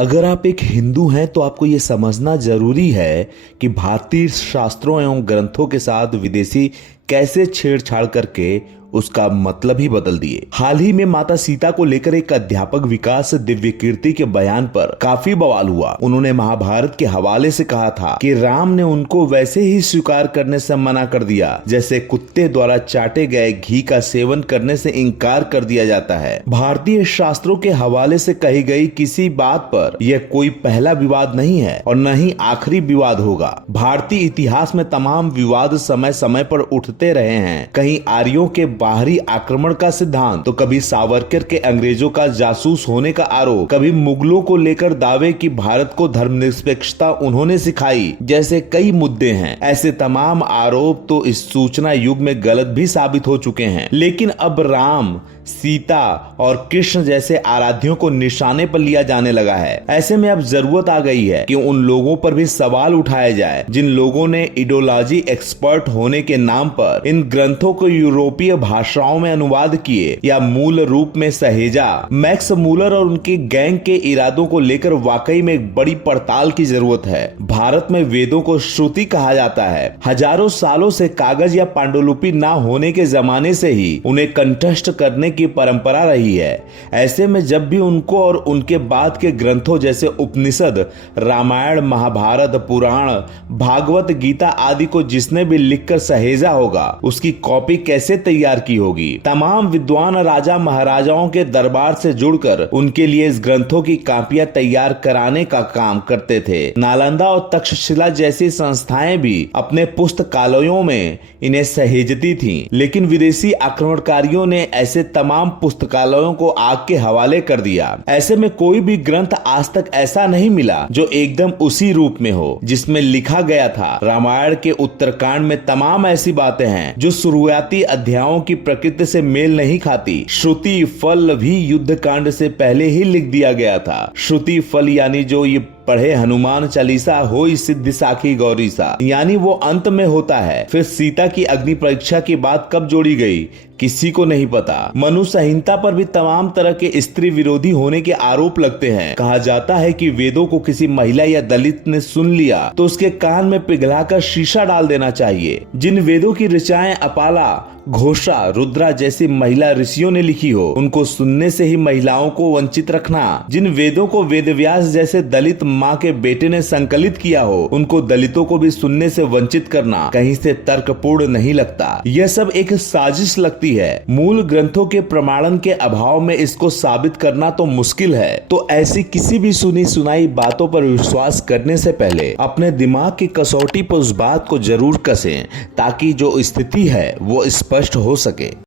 अगर आप एक हिंदू हैं तो आपको यह समझना जरूरी है कि भारतीय शास्त्रों एवं ग्रंथों के साथ विदेशी कैसे छेड़छाड़ करके उसका मतलब ही बदल दिए। हाल ही में माता सीता को लेकर एक अध्यापक विकास दिव्य कीर्ति के बयान पर काफी बवाल हुआ। उन्होंने महाभारत के हवाले से कहा था कि राम ने उनको वैसे ही स्वीकार करने से मना कर दिया जैसे कुत्ते द्वारा चाटे गए घी का सेवन करने से इनकार कर दिया जाता है। भारतीय शास्त्रों के हवाले से कही गई किसी बात पर यह कोई पहला विवाद नहीं है और न ही आखिरी विवाद होगा। भारतीय इतिहास में तमाम विवाद समय समय पर उठते रहे हैं। कहीं आर्यों के बाहरी आक्रमण का सिद्धांत, तो कभी सावरकर के अंग्रेजों का जासूस होने का आरोप, कभी मुगलों को लेकर दावे कि भारत को धर्मनिरपेक्षता उन्होंने सिखाई, जैसे कई मुद्दे हैं। ऐसे तमाम आरोप तो इस सूचना युग में गलत भी साबित हो चुके हैं। लेकिन अब राम, सीता और कृष्ण जैसे आराध्यों को निशाने पर लिया जाने लगा है। ऐसे में अब जरूरत आ गई है कि उन लोगों पर भी सवाल उठाया जाए जिन लोगों ने इडियोलॉजी एक्सपर्ट होने के नाम पर इन ग्रंथों को यूरोपीय भाषाओं में अनुवाद किए या मूल रूप में सहेजा। मैक्स मूलर और उनके गैंग के इरादों को लेकर वाकई में एक बड़ी पड़ताल की जरूरत है। भारत में वेदों को श्रुति कहा जाता है। हजारों सालों से कागज या पांडुलिपि ना होने के जमाने से ही उन्हें कंठस्थ करने की परंपरा रही है। ऐसे में जब भी उनको और उनके बाद के ग्रंथों जैसे उपनिषद, रामायण, महाभारत, पुराण, भागवत गीता आदि को जिसने भी लिखकर सहेजा होगा उसकी कॉपी कैसे तैयार की होगी। तमाम विद्वान राजा महाराजाओं के दरबार से जुड़कर उनके लिए इस ग्रंथों की कॉपियां तैयार कराने का काम करते थे। नालंदा और तक्षशिला जैसी संस्थाएं भी अपने पुस्तकालयों में इन्हें सहेजती थीं। लेकिन विदेशी आक्रमणकारियों ने ऐसे तमाम पुस्तकालयों को आग के हवाले कर दिया। ऐसे में कोई भी ग्रंथ आज तक ऐसा नहीं मिला जो एकदम उसी रूप में हो जिसमें लिखा गया था। रामायण के उत्तरकांड में तमाम ऐसी बातें हैं जो शुरुआती अध्यायों की प्रकृति से मेल नहीं खाती। श्रुति फल भी युद्ध कांड से पहले ही लिख दिया गया था। श्रुति फल यानी जो ये पढ़े हनुमान चालीसा होई सिद्धि साखी गौरी सा, यानी वो अंत में होता है। फिर सीता की अग्नि परीक्षा की बात कब जोड़ी गई किसी को नहीं पता। मनु संहिता पर भी तमाम तरह के स्त्री विरोधी होने के आरोप लगते हैं। कहा जाता है कि वेदों को किसी महिला या दलित ने सुन लिया तो उसके कान में पिघलाकर शीशा डाल देना चाहिए। जिन वेदों की ऋचाएं अपाला, घोषा, रुद्रा जैसी महिला ऋषियों ने लिखी हो उनको सुनने से ही महिलाओं को वंचित रखना। जिन वेदों को वेदव्यास जैसे दलित माँ के बेटे ने संकलित किया हो उनको दलितों को भी सुनने से वंचित करना कहीं से तर्कपूर्ण नहीं लगता। यह सब एक साजिश लगती है। मूल ग्रंथों के प्रमाणन के अभाव में इसको साबित करना तो मुश्किल है। तो ऐसी किसी भी सुनी सुनाई बातों पर विश्वास करने से पहले अपने दिमाग की कसौटी पर उस बात को जरूर कसें ताकि जो स्थिति है वो स्पष्ट हो सके।